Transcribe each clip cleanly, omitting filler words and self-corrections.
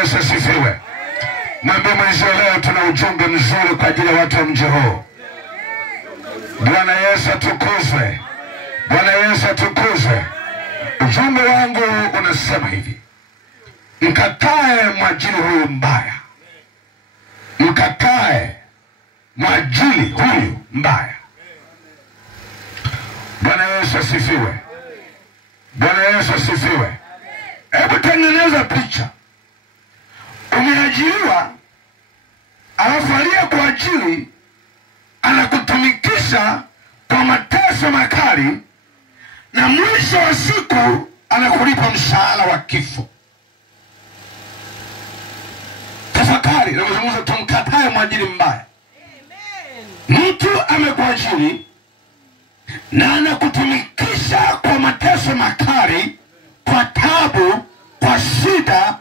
Yesu asifiwe. Mwambie mwenzio leo tuna ujumbe mzuri kwa ajili ya watu wa mji huu. Bwana Yesu atukuzwe. Bwana Yesu atukuzwe. Ujumbe wangu unasema hivi: mkatae mwajiri huyu mbaya. Mkatae mwajiri huyu mbaya. Bwana Yesu asifiwe. Bwana Yesu asifiwe. Hebu tengeneza picha. Umeajiriwa, alafu aliyekuajiri anakutumikisha kwa mateso makali, na mwisho wa siku anakulipa mshahara wa kifo. Tafakari, nazungumza tumkatae mwajiri mbaya. Mtu amekuajiri na anakutumikisha kwa mateso makali, kwa tabu, kwa shida,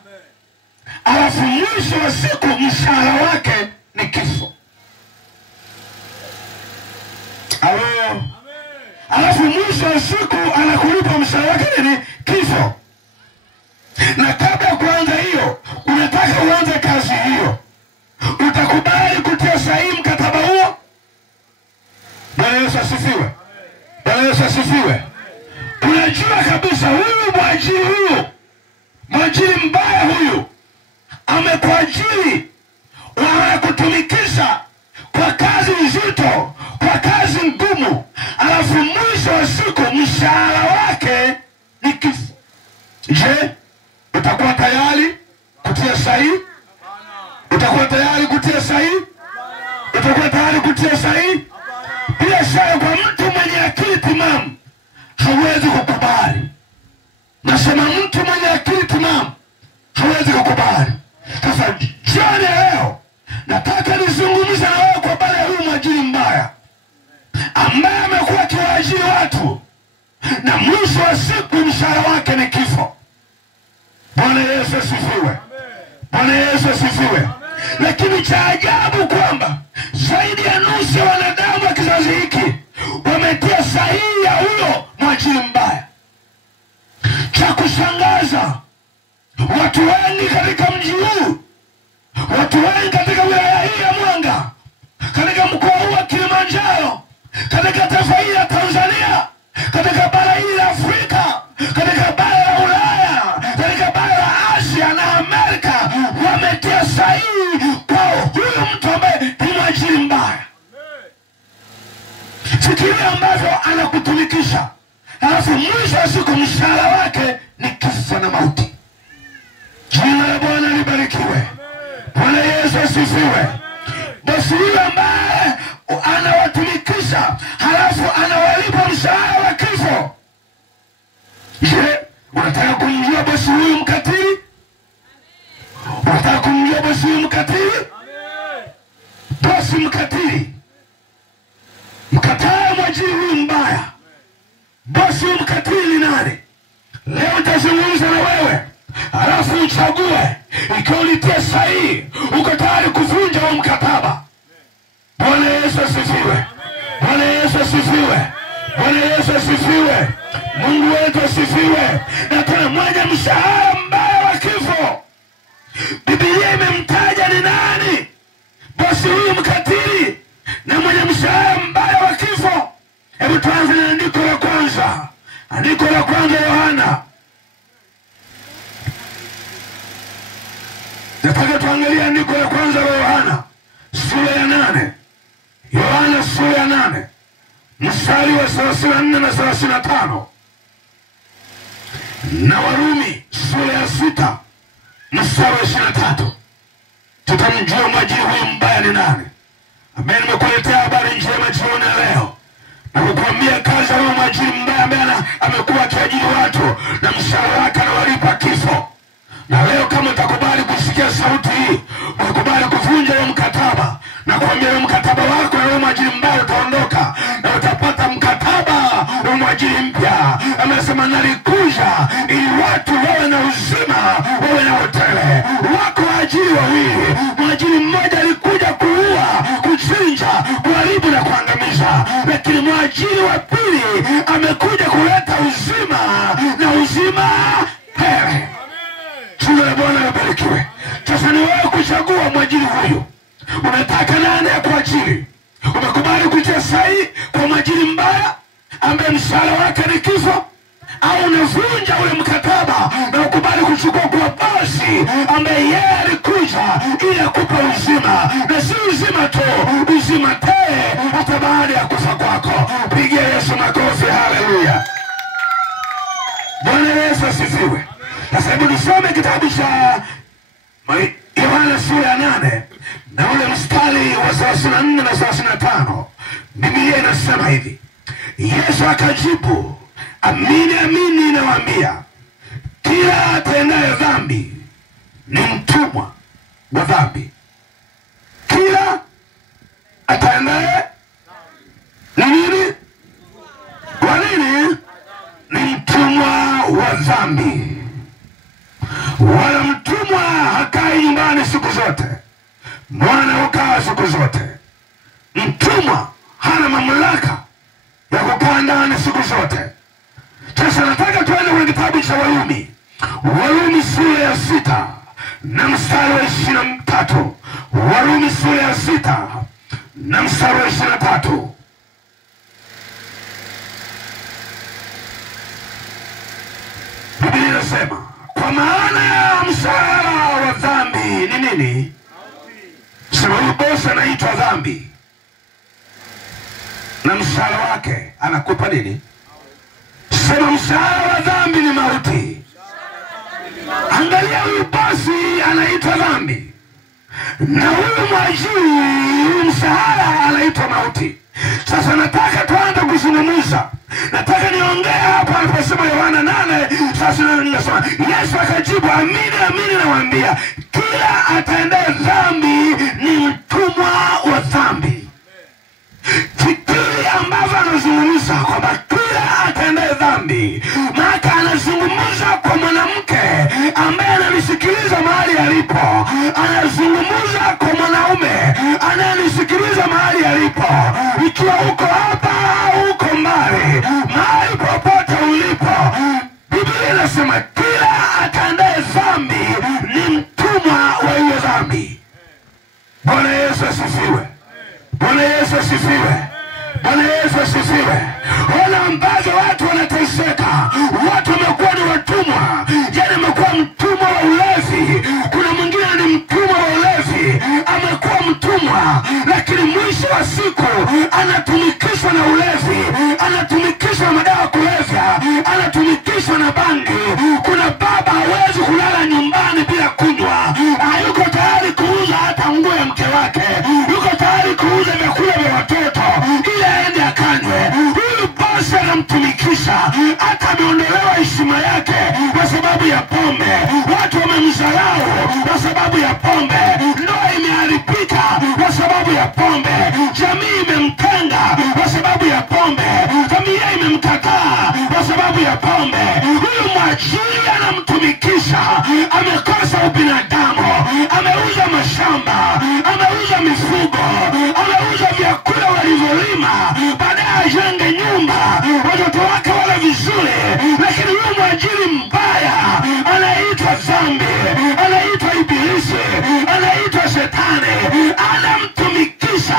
alafu mwisho wa siku mshahara wake ni kifo. Alo. Alafu mwisho wa siku anakulipa mshahara wake ni kifo. Na kabla ya kuanza hiyo, unataka uanze kazi hiyo, utakubali kutia sahihi mkataba huo? Bwana Yesu asifiwe. Bwana Yesu asifiwe. Unajua kabisa huyu mwajiri huyu, mwajiri mbaya huyu, amekuajiri, wanakutumikisha kwa kazi nzito, kwa kazi ngumu, alafu mwisho wa siku mshahara wake ni kifo. Je, utakuwa tayari kutia sahihi? Utakuwa tayari kutia sahihi? Utakuwa tayari kutia sahihi? Bila shaka kwa mtu mwenye akili timamu hawezi kukubali. Nasema mtu mwenye akili timamu hawezi kukubali. Sasa jioni leo nataka nizungumze na wewe kwa habari ya huyu mwajiri mbaya ambaye amekuwa akiwaajiri watu na mwisho wa siku mshahara wake ni kifo. Bwana Yesu asifiwe. Bwana Yesu asifiwe. Lakini cha ajabu kwamba zaidi ya nusu ya wanadamu wa kizazi hiki wametia sahihi ya huyo mwajiri mbaya. Cha kushangaza, watu wengi katika mji huu, watu wengi katika wilaya hii ya Mwanga, katika mkoa huu wa Kilimanjaro, katika taifa hili la Tanzania, katika bara hili la Afrika, katika bara la Ulaya, katika bara la Asia na Amerika, wametia sahihi kwa huyu mtu ambaye ni mwajiri mbaya. Fikiri ambavyo anakutumikisha, alafu mwisho wa siku mshahara wake ni kifo na mauti. Jina la Bwana libarikiwe. Bwana Yesu asifiwe. Basi yule ambaye anawatumikisha halafu anawalipa mshahara wa kifo. Je, unataka kumjua bosi huyu mkatili? Unataka kumjua bosi huyu mkatili? Bosi mkatili. Mkatae mwajiri huyu mbaya. Bosi huyu mkatili ni nani? Leo nitazungumza na wewe, halafu uchague ikiwa ulitia sahihi, uko tayari kuvunja huo mkataba. Bwana Yesu asifiwe. Bwana Yesu asifiwe. Bwana Yesu asifiwe. Mungu wetu asifiwe. Na tena mwenye mshahara mbaya wa kifo, Biblia imemtaja ni nani? Bosi huyu mkatili na mwenye mshahara mbaya wa kifo. Hebu tuanze na andiko la kwanza. Andiko la kwanza Yohana. Nataka tuangalie andiko la kwanza la Yohana sura ya 8. Yohana sura ya 8 mstari wa 34 na 35. Na Warumi sura ya 6 mstari wa 23. Tutamjua mwajiri huyu mbaya ni nani. Amen. Nimekuletea habari njema jioni leo, na kukuambia kazi ya mwajiri mbaya ambaye amekuwa akiajiri watu na mshahara wake anawalipa kifo. Na leo kama utakubali kusikia sauti hii, ukubali kuvunja huo mkataba, na kuambia huo mkataba wako na huo mwajiri mbaya utaondoka na utapata mkataba wa mwajiri mpya. Amesema nalikuja ili watu wawe na uzima, wawe na hotele. Wako waajiri wawili. Mwajiri mmoja alikuja kuua, kuchinja, kuharibu na kuangamiza, lakini mwajiri wa pili amekuja kuleta uzima na uzima hele. Jina la Bwana libarikiwe. mwajiri huyu? Unataka nani akuajiri? Umekubali kutia sahihi kwa mwajiri mbaya ambaye mshahara wake ni kifo? Au unavunja ule mkataba na ukubali kuchukua kwa bosi ambaye yeye alikuja ili akupa uzima, na si uzima tu, uzima tele hata baada ya kufa kwako? Pigia Yesu makofi, haleluya. Bwana Yesu asifiwe. Sasa hebu nisome kitabu cha Yohana sura ya 8 na ule mstari wa 34 na 35. Biblia inasema hivi: Yesu akajibu, amini amini nawaambia, kila atendaye dhambi ni mtumwa wa dhambi. Kila atendaye nini? Kwa nini? Ni mtumwa wa dhambi. Wala mtumwa hakai nyumbani siku zote, mwana hukaa siku zote. Mtumwa hana mamlaka ya kukaa ndani siku zote. Sasa nataka tuende kwenye kitabu cha Warumi. Warumi sura ya 6 na mstari wa 23. Warumi sura ya 6 na mstari wa 23. Biblia inasema, kwa maana mshahara wa dhambi ni nini? Sema huyu bosi anaitwa dhambi, na mshahara wake anakupa nini? Sema mshahara wa dhambi ni mauti. Angalia, huyu bosi anaitwa dhambi, na huyu mwajiri mshahara anaitwa mauti. Sasa nataka tuanze kuzungumza. Nataka niongee hapa aliposema Yohana 8. Sasa ninasema Yesu akajibu, amini amini nawaambia, kila atendaye dhambi ni mtumwa wa dhambi. Fikiri ambavyo anazungumza kwamba kila atendaye dhambi, maana anazungumza kwa mwanamke ambaye ananisikiliza mahali alipo, anazungumza kwa mwanaume anayenisikiliza mahali alipo. Ikiwa uko hapa au uko mbali, mahali popote ulipo, Biblia inasema kila atendaye dhambi ni mtumwa wa hiyo dhambi. Bwana Yesu asifiwe. Bwana Yesu asifiwe. Bwana Yesu asifiwe. Wala ambazo watu wanateseka, watu wamekuwa ni watumwa. Jana amekuwa mtumwa wa ulevi, kuna mwingine ni mtumwa wa ulevi, amekuwa mtumwa, lakini mwisho wa siku anatumikishwa na ulevi, anatumikishwa na madawa kulevya, anatumikishwa na bangi. Kuna baba hawezi kulala nyumbani bila kunywa, hayuko tayari kuuza hata nguo ya mke wake, yuko tayari kuuza vyakula vya watoto ili aende akanywe. Huyu bosi anamtumikisha, hata ameondolewa heshima yake kwa sababu ya pombe. Watu wamemdharau kwa sababu ya pombe. Ndoa imeharibika kwa sababu ya pombe. Jamii imemtenga kwa sababu ya pombe. Familia imemkataa kwa sababu ya pombe. Huyu mwajiri anamtumikisha, amekosa ubinadamu, ameuza mashamba, ameuza mifugo, ameuza vyakula walivyolima, baadaye ajenge nyumba, watoto wake wala vizuri. Lakini huyu mwajiri mbaya anaitwa dhambi, anaitwa ibilisi, anaitwa shetani, anamtumikisha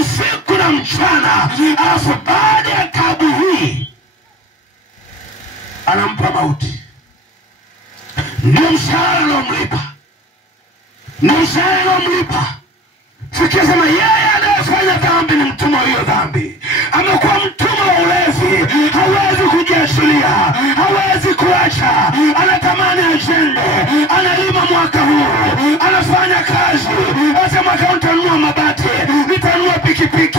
usiku na mchana. Alafu baada ya tabu hii anampa mauti. Ndio mshahara anaomlipa, ndio mshahara anaomlipa. Sikia, sema yeye anayefanya dhambi ni mtumwa wa hiyo dhambi. Amekuwa mtumwa wa ulevi, hawezi kujiachilia, hawezi kuacha, anatamani ajenge, analima mwaka huu, anafanya kazi, hata mwaka nitanunua mabati, nitanunua pikipiki,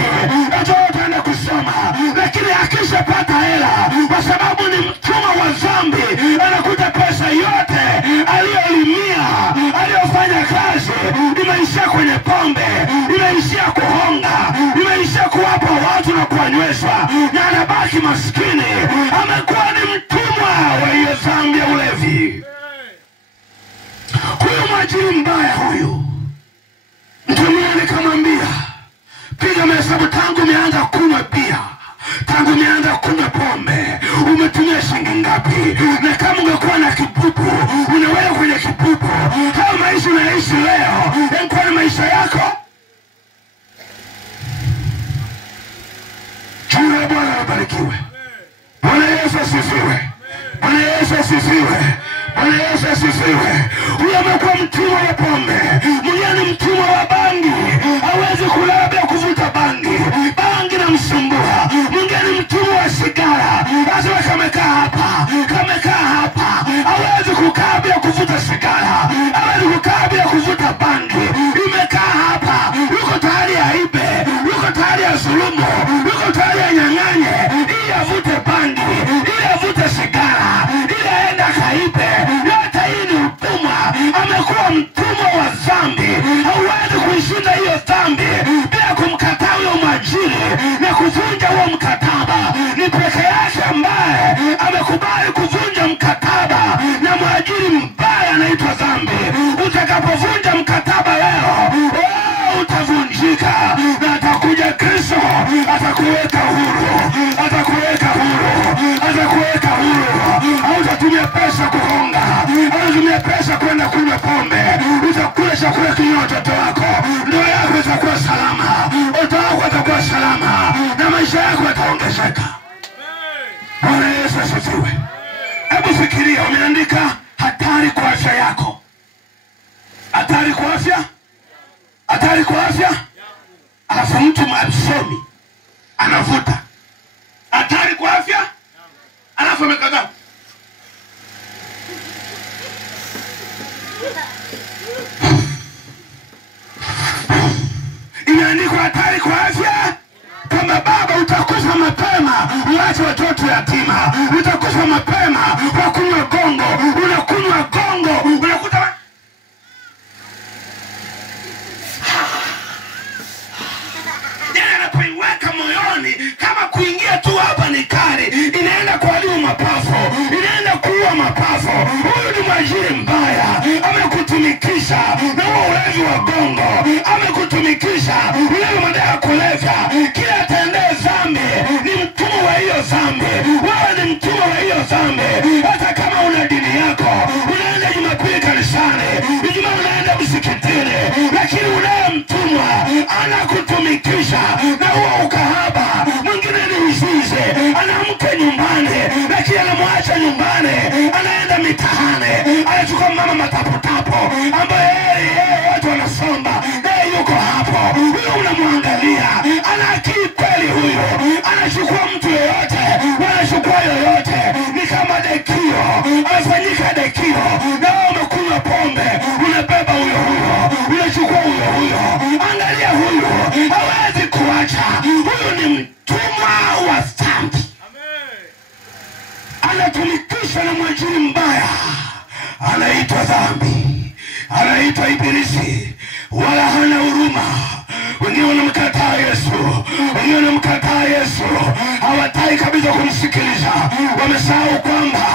hata utaenda kusoma. Lakini akishapata hela, kwa sababu ni mtumwa wa dhambi, anakuta pesa yote aliyolimia, aliyofanya kazi, imeishia kwenye pombe, imeishia kuhonga, imeishia kuwapa watu na kuwanyweshwa, na anabaki maskini. Amekuwa ni mtumwa wa hiyo dhambi ya ulevi. Huyu mwajiri mbaya huyu, mtumieni kamwambia, piga mahesabu tangu umeanza kunywa bia, tangu umeanza kunywa pombe umetumia shilingi ngapi? Na kama ungekuwa na kibubu unaweka kwenye kibubu, haya maisha unaishi leo yanakuwa ni maisha yako? Jina la Bwana libarikiwe. Bwana Yesu asifiwe. Bwana Yesu asifiwe. Bwana Yesu asifiwe. Huyo amekuwa mtumwa wa pombe, mwingine ni mtumwa wa bangi, hawezi kulala bila kuvuta bangi, bangi na msumbua. Mwingine ni mtumwa wa sigara, lazima kamekaa hapa, hawezi kukaa bila kuvuta sigara, hawezi kukaa bila kuvuta bangi, imekaa hapa, yuko tayari aibe, yuko tayari azulumu, yuko tayari anyang'anye, ili avute bangi, ili avute sigara, ili aende akaibe. Yote hii ni utumwa. Amekuwa mtumwa wa dhambi. Hauwezi kuishinda hiyo dhambi bila kumkataa huyo mwajiri na kuvunja huo mkataba. Ni peke yake ambaye amekubali kuvunja mkataba na mwajiri mbaya anaitwa dhambi. Utakapovunja mkataba leo, utavunjika, na atakuja Kristo atakuweka huru, atakuweka huru, atakuweka huru. Hautatumia pesa kuhonga, hautatumia pesa kwenda kunywa pombe, utakula chakula kinywa watoto wako, ndoa yako itakuwa salama, watoto wako watakuwa salama, na maisha yako yataongezeka. Bwana Yesu asifiwe. Hebu fikiria, umeandika hatari kwa afya yako. Hatari kwa afya? Hatari kwa afya? Alafu mtu msomi anavuta. Hatari kwa afya? Alafu amekataa. Imeandikwa hatari kwa afya. Kama baba utakufa mapema, uache watoto yatima. Utakufa mapema kwa kunywa gongo. Unakunywa gongo, unakuta anapoiweka moyoni, kama kuingia tu hapa ni kali, inaenda kuharibu mapafu, inaenda kuua mapafu. Huyu ni mwajiri mbaya, amekutumikisha na huo ulevi wa gongo, amekutumikisha ulevi madawa ya kulevya. Kila atendee dhambi ni mtumwa wa hiyo dhambi. Wewe ni mtumwa wa hiyo dhambi. Hata kama una dini yako, unaenda Jumapili kanisani, Ijumaa unaenda msikitini, lakini unaye mtumwa anakutumikisha na huo ukahaba. Mwingine ni uzinzi, anamke nyumbani, lakini anamwacha nyumbani, anaenda mitahani, anachukua mama mataputapo ambaye watu wanasomba, naye yuko hapo. Huyo unamwangalia, ana akili kweli huyo, anachukua mtu yoyote, wanachukua yoyote, ni kama dekio, anafanyika dekio. Na wewe umekunywa pombe, unabeba huyo, unachukua huyo. Angalia huyo, hawezi kuacha. Huyo ni mtumwa wa dhambi. Anatumikishwa na mwajiri mbaya, anaitwa dhambi, anaitwa ibilisi, wala hana huruma. Wengine wanamkataa Yesu, wengine wanamkataa Yesu, hawataki kabisa kumsikiliza. Wamesahau kwamba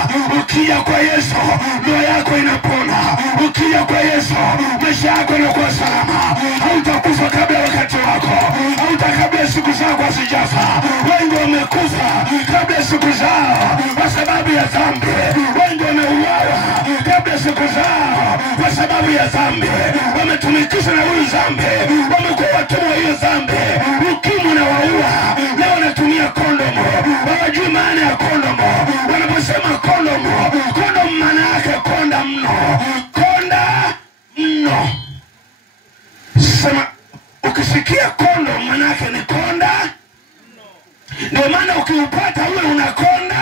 ukija kwa Yesu ndoa yako inapona, ukija kwa Yesu maisha yako yanakuwa salama. Hautakufa kabla wakati wako, hautakabla siku zako hazijafa. Wengi wamekufa kabla siku zao kwa sababu ya dhambi. Wengi wameuawa kabla siku zao kwa sababu ya dhambi. Wametumikishwa na huyu dhambi, wamekuwa watumwa hiyo dhambi. Ukimwi na waua, leo wanatumia kondomu, hawajui maana ya kondomu. Wanaposema kondomu, kondomu maana yake konda mno, konda mno. Sema, ukisikia kondomu maana yake ni konda, ndio maana ukiupata ule unakonda.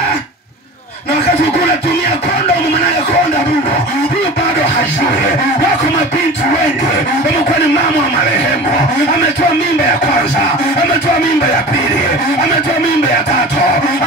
Na wakati unatumia kondomu maana yake konda mno, huyo bado hajui. Wako mabinti wengi wamekuwa ni mama wa marehemu, ametoa mimba ya kwanza, ametoa mimba ya pili, ametoa mimba ya tatu,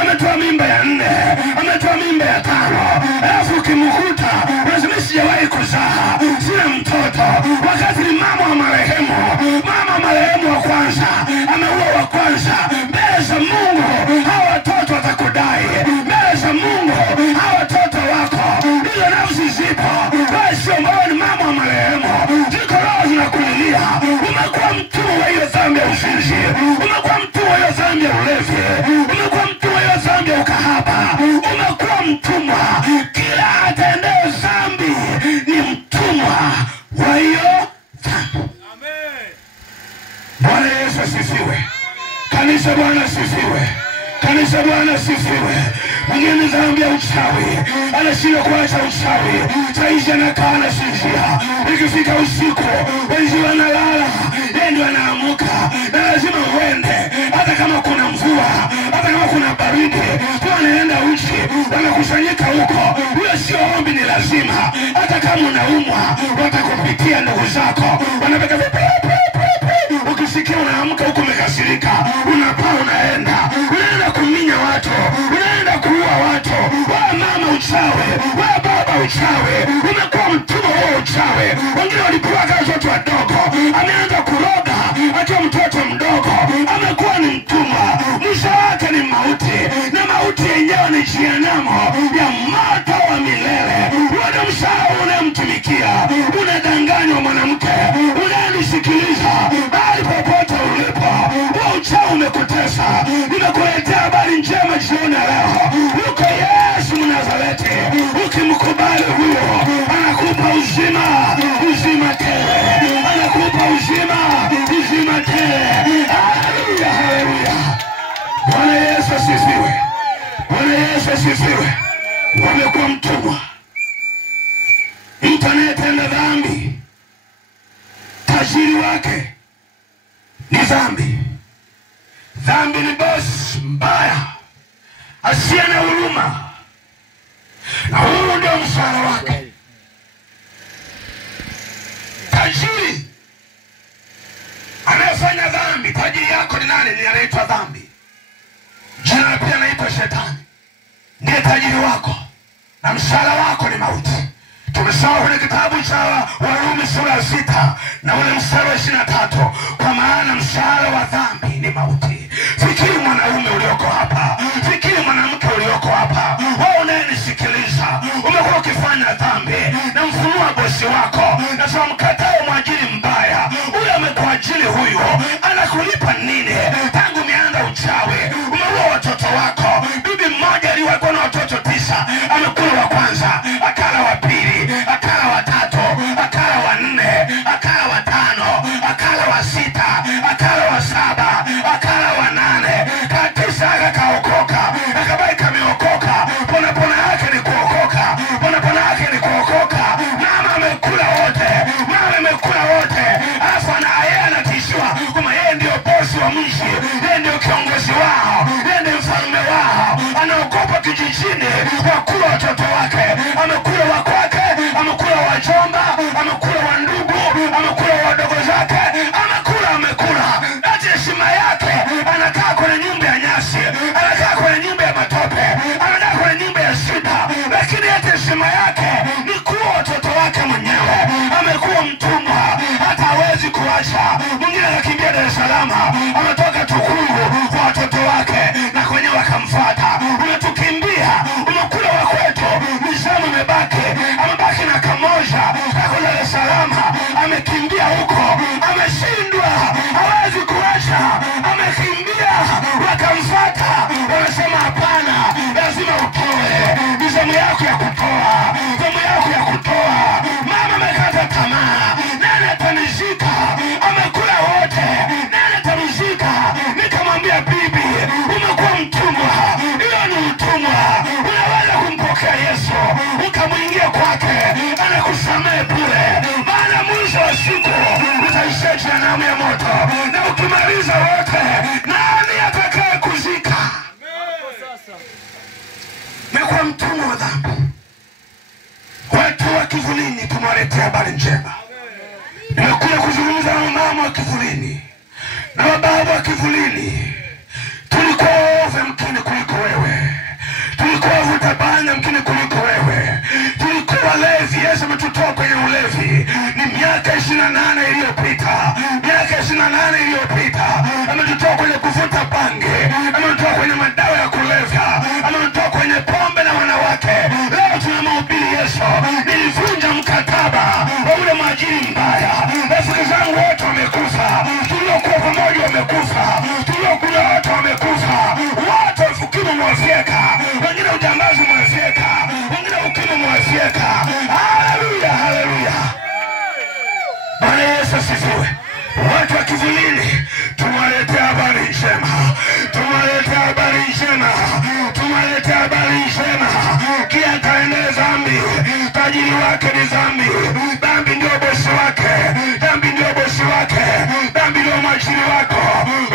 ametoa mimba ya 4, ametoa mimba ya 5. Alafu ukimkuta unasema sijawahi kuzaa, sina mtoto, wakati ni mama wa marehemu. Mama wa marehemu wa kwanza ameua wa kwanza. Mbele za Mungu hawa watoto watakudai, mbele za Mungu hawa watoto wako. Hizo nafsi zipo, wewe sio mbao, ni mama wa marehemu. Ziko roho zinakulilia. Umekuwa mtumwa wa hiyo dhambi ya uzinzi, umekuwa mtumwa wa hiyo dhambi ya ulevi, umekuwa Kanisa Bwana asifiwe. Kanisa Bwana asifiwe. Mwingine dhambi ya uchawi, anashindwa kuacha uchawi, saizi anakaa anasinzia. Ikifika usiku, wenzi wanalala, yeye ndio anaamuka, na lazima uende. Hata kama kuna mvua, hata kama kuna baridi, kwa anaenda uchi, wanakusanyika huko. Hiyo sio ombi, ni lazima. Hata kama unaumwa, watakupitia ndugu zako, wanapeka ukisikia unaamka huko umekasirika, unapaa unaenda kuminya watu, unaenda kuua watu. Wewe mama uchawi, wewe baba uchawi, umekuwa mtumwa wa uchawi. Wengine walikuwa watoto wadogo, ameanza kuroga akiwa mtoto mdogo, amekuwa ni mtumwa. Mwisho wake ni mauti, na mauti yenyewe ni jehanamu ya moto wa milele. Unamsahau unamtumikia, unadanganywa mwanamke, unanisikiliza bali popote ulipo, wewe uchawi umekutesa. Nimekuletea habari njema jioni leo. Yuko Yesu Mnazareti, ukimkubali huyo anakupa uzima, uzima tele, anakupa uzima, uzima tele. Haleluya, haleluya. Bwana Yesu asifiwe. Bwana Yesu asifiwe. Wamekuwa mtumwa. Mtu anayetenda dhambi, tajiri wake ni dhambi. Dhambi ni bosi mbaya, asiye na huruma, na huu ndio mshahara wake. Tajiri anayefanya dhambi, tajiri yako ni nani? Ni anaitwa dhambi. Jina pia anaitwa Shetani. Ndiye tajiri wako, na mshahara wako ni mauti. Tumesoma kwenye kitabu cha Warumi sura 6 na ule mstari wa 23, kwa maana mshahara wa dhambi ni mauti. Fikiri mwanaume ulioko hapa, fikiri mwanamke ulioko hapa, wewe unayenisikiliza, umekuwa ukifanya dhambi na mfunua bosi wako, na sasa mkatae mwajiri mbaya. Huyo amekuajiri, huyo anakulipa nini? Tangu umeanza uchawi, umeua watoto wako. Bibi mmoja alikuwa na watoto 9, amekula wa kwanza, akala wa pili, akala wa tatu, akala wa 4, akala wa 5, akala wa 6, akala wa 7, akala wa 8, katisa akaokoka, akabaki kameokoka. Pona yake ni kuokoka, pona yake ni kuokoka. Mama amekula wote, mama amekula wote, alafu yeye anatishiwa kama yeye ndio bosi wa mji, yeye ndio kiongozi wao, yeye ndio mfalme wao. Anaogopa kijijini kwa kula watoto wake, amekula wa kwake, amekula wajomba, amekula wa ndugu, amekula wadogo zake, amekula. Hata heshima yake, anakaa kwenye nyumba ya nyasi, anakaa kwenye nyumba ya matope, anakaa kwenye nyumba ya shida, lakini hata heshima yake ni kuwa watoto wake mwenyewe. Amekuwa mtumwa, hata hawezi kuacha. Mwingine anakimbia Dar es Salaam, ametoka Tukuyu kwa watoto wake, na kwenye wakamfuata. Unatukimbia, umekula wa kwetu, mizamu imebaki, amebaki na kamoja, kako Dar es Salaam, amekimbia huko, ameshindwa, hawezi kuacha, amekimbia, wakamfuata, wanasema hapana, lazima utoe. Mizamu yako ya kutoa, zamu yako ya kutoa. Mama amekata tamaa, nani atanizika? Amekula wote, nani atanizika? Nikamwambia bibi, umekuwa mtumwa. Hiyo ni utumwa. Unaweza kumpokea Yesu, ukamwingia kwake, anakusamehe bure, maana mwisho wa siku utaishia jehanamu ya moto, na ukimaliza wote, nani atakaye kuzika? Umekuwa mtumwa wa dhambi. Watu wa kivulini tumewaletea habari njema. Nimekuja kuzungumza na mama wa kivulini na baba wa kivulini. Tulikuwa waovu mkini kuliko wewe, tulikuwa vutabanya mkini kuliko wewe, tulikuwa walevi. Yesu ametutoa kwenye ulevi. Ni miaka 28 iliyopita, miaka 28 iliyopita ametutoa kwenye kuvuta bangi, ametutoa kwenye madawa ya kulevya, ametutoa kwenye pombe na wanawake. Leo tunamhubiri Yesu. Nilivunja mkataba wa ule mwajiri mbaya. Rafiki zangu wote wamekufa, tuliokuwa pamoja wamekufa, tuliokuwa wote wamekufa. Wote ukimwi mwafyeka, wengine ujambazi mwafyeka, wengine ukimwi mwafyeka. Haleluya, haleluya. Bwana Yesu asifiwe. Watu wa kivulini tumewaletea habari njema. njema, tumwalete habari njema. Kila ataendea dhambi, tajiri wake ni dhambi. Dhambi ndio bosi wake, dhambi ndio bosi wake, dhambi ndio mwajiri wako.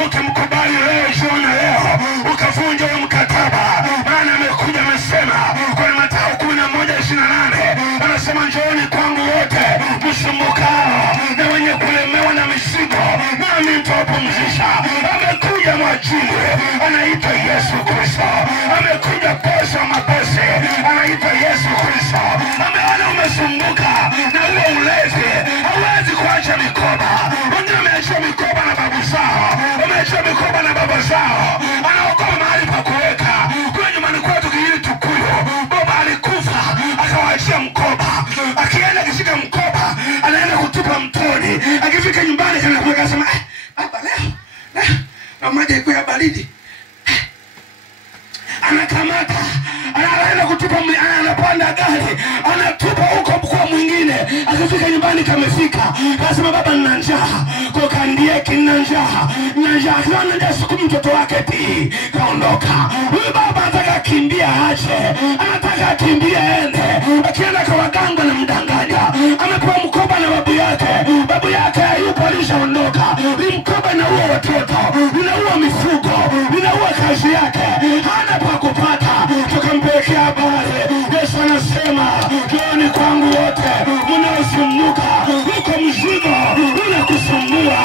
Ukimkubali leo, jiona leo, ukavunja huo mkataba. Maana amekuja amesema kwa Mathayo 11:28, anasema njooni kwangu wote msumbukao na wenye kulemewa na mizigo, nami nitawapumzisha. Amekuja mwajiri, anaitwa Yesu Kristo. Amekuja bosi wa mabosi, anaitwa Yesu Kristo. Ameona umesumbuka na huo ulezi, hawezi kuacha mikoba. Wengine wameacha mikoba na babu zao, wameacha mikoba na baba zao. Anaokoa mahali pa kuweka. Kwa nyumbani kwetu kijiji Tukuyu, baba alikufa akawaachia mkoba. Akienda kishika mkoba, anaenda kutupa mtoni. Akifika nyumbani anakuja akasema, baba leo na maji iko ya baridi. Anakamata, anaenda kutupa, anapanda gari, anatupa huko mkoa mwingine. Akifika nyumbani kamefika, akasema baba nina njaa. Kwa kandieki nina njaa. Akiwa anaenda siku mtoto wake ti kaondoka. Huyu baba anataka kimbia ache, anataka kimbia ende. Akienda kwa waganga na mdanganya. Amepewa mkoba na babu yake hayupo, alishaondoka. Ni mkoba na huo watoto, unaua mifugo, unaua kazi yake. Hana pa kupata, tukampelekea habari. Yesu anasema njooni kwangu wote mnaosumbuka, uko mzigo unakusumbua,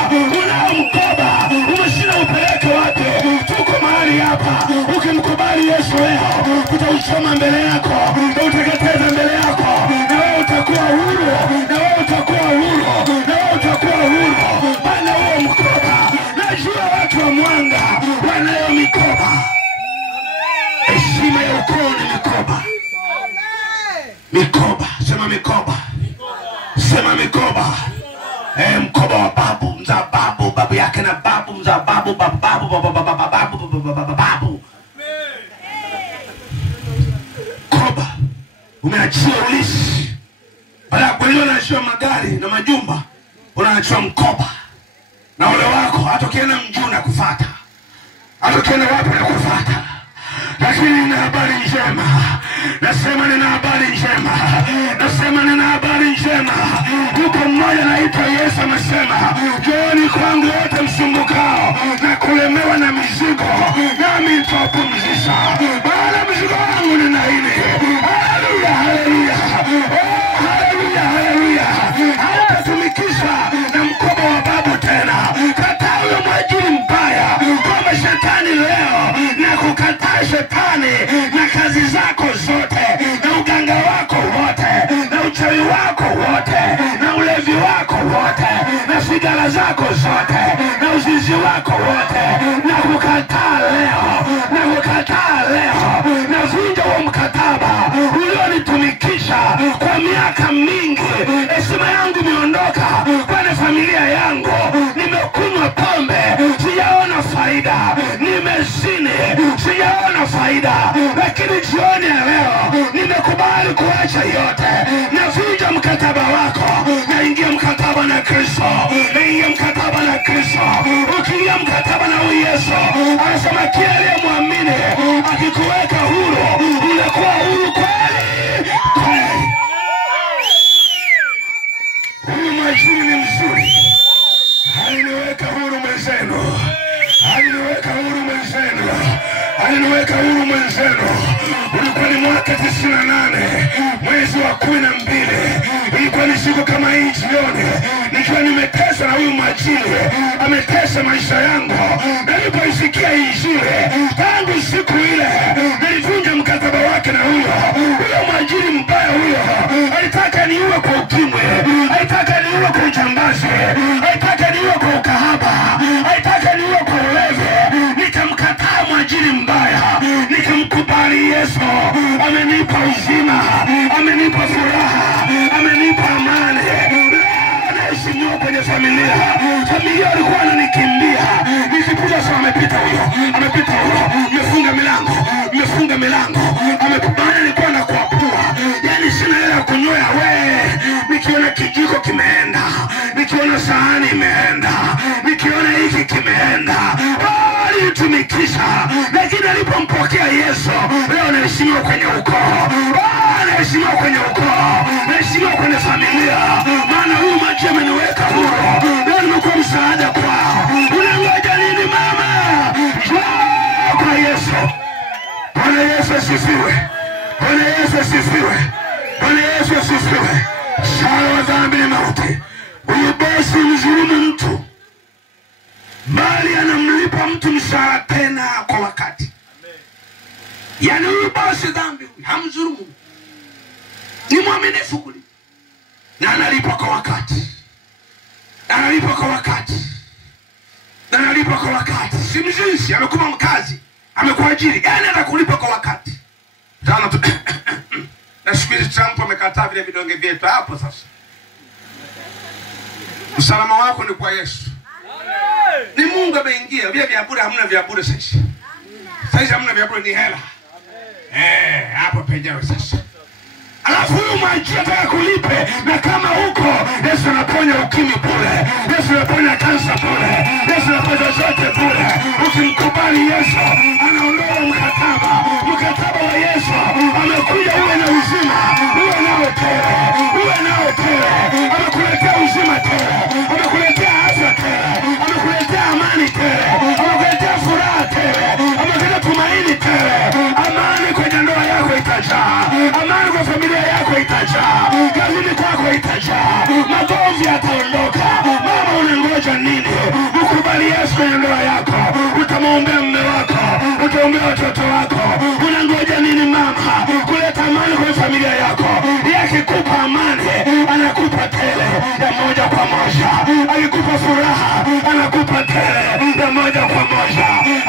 unao mkoba, umeshinda upeleke wapi? Tuko mahali hapa. Ukimkubali Yesu leo, tutauchoma mbele yako, utateketeza mbele yako, na wewe utakuwa huru, na wewe utakuwa huru, na wewe utakuwa huru. Bana huo mkoba, najua watu wa Mwanga wanayo mikoba. Heshima ya ukoo ni mikoba. Mikoba, sema mikoba. Sema mikoba. Mkoba wa babu, mzaa babu, babu yake na babu, mzaa babu, babu. Koba, umeachia ulisi. Baada ya kuelewa unaachia magari na majumba, unaachia mkoba. Na ule wako, hata ukienda mjuu na kufuata. Hata ukienda wapi na kufuata. Lakini nina habari njema. Nasema nina habari njema. Nasema nina habari njema. Yuko mmoja anaitwa Yesu amesema, njooni kwangu wote msumbukao na kulemewa na mizigo, nami nitawapumzisha. Maana mizigo wangu ni laini. Haleluya, haleluya. Oh, haleluya, haleluya. Hautatumikishwa na mkoba wa babu tena. Kataa huyo mwajiri mbaya. Kwamba shetani leo na kukataa shetani na kazi zako zote, na uganga wako wote, na uchawi wako wote, na ulevi wako wote, na sigara zako zote, na uzinzi wako wote, na kukataa leo, na kukataa leo. Na vunja wa mkataba ulionitumikisha kwa miaka mingi. Heshima yangu imeondoka kwenye familia yangu. Nimekunywa pombe, sijaona faida. Nimezini, sijaona faida. Lakini jioni ya leo nimekubali kuacha yote. Navunja mkataba wako, naingia mkataba na Kristo. Naingia mkataba na Kristo. Ukiingia mkataba na Yesu, anasema kila aliyemwamini akikuweka huru, unakuwa huru kweli. Huyu mwajiri ni mzuri. Aliniweka huru mwenzenu. Aliniweka huru mwenzenu. Aliniweka huru mwenzenu. Ulikuwa ni mwaka 98 mwezi wa 12. Ilikuwa ni siku kama hii jioni, nikiwa nimeteswa na huyu mwajiri. Ametesa maisha yangu. Nilipoisikia Injili, tangu siku ile nilivunja mkataba wake na huyo mwajiri mbaya. Huyo alitaka niue kwa ukimwi, alitaka niue kwa ujambazi, alitaka niue kwa ukahaba, alitaka niue kwa ulevi. Nikamkataa mwajiri mbaya, nikamkubali Yesu. Amenipa uzima, amenipa furaha, amenipa amani. Anaheshimiwa kwenye familia. Familia walikuwa wananikimbia. Nikipuja sana, amepita huyo, amepita huyo. Mmefunga milango, mmefunga milango. Amepambana, nilikuwa na kuapua. Yaani sina hela ya kunyoa we. Nikiona kijiko kimeenda, nikiona sahani imeenda, nikiona hiki kimeenda. kumtumikisha, lakini alipompokea Yesu leo anaheshimiwa kwenye ukoo, anaheshimiwa kwenye ukoo, anaheshimiwa kwenye familia. Maana huyu maji ameniweka huru, leo nimekuwa msaada kwao. Unangoja nini mama? Njoo kwa Yesu. Bwana Yesu asifiwe. Bwana Yesu asifiwe. Bwana Yesu asifiwe. Mshahara wa dhambi ni mauti. Huyu bosi mzulumu mtu, bali anamlipa mtu mshahara tena kwa wakati. Yani huyu bosi dhambi hamzulumu, ni mwaminifu kulipa, na analipa kwa wakati, analipa kwa wakati, na analipa kwa wakati. Si mzinzi, amekupa mkazi, amekuajiri, yani atakulipa kwa wakati. Tana tu na siku hizi Trump amekataa vile vidonge vyetu hapo. Sasa usalama wako ni kwa Yesu. Ni Mungu ameingia. Vile vya bure hamna vya bure sasa. Sasa hamna vya bure, ni hela. Hapo penyewe sasa. Alafu huyu maji ataka kulipe, na kama huko Yesu anaponya ukimwi bure, Yesu anaponya kansa bure, Yesu anaponya zote bure. Ukimkubali Yesu anaondoa mkataba wa Yesu. Amekuja uwe na uzima, uwe nao tele, uwe nao tele. Amekuletea uzima tele, amekuletea afya tele, amekuletea amani tele, amekuletea furaha tele, amekuletea tumaini tele. Amani kwenye ndoa yako itajaa, amani kwa familia yako itajaa, kazini kwako itajaa, magomvi yataondoka. Mama, unangoja nini? Ukubali Yesu kwenye ndoa yako, utamwombea mume wako, utaombea watoto wako. Unangoja nini mama? Kuleta amani kwenye familia yako. Akikupa amani, anakupa tele ya moja kwa moja. Akikupa furaha, anakupa tele ya moja kwa moja.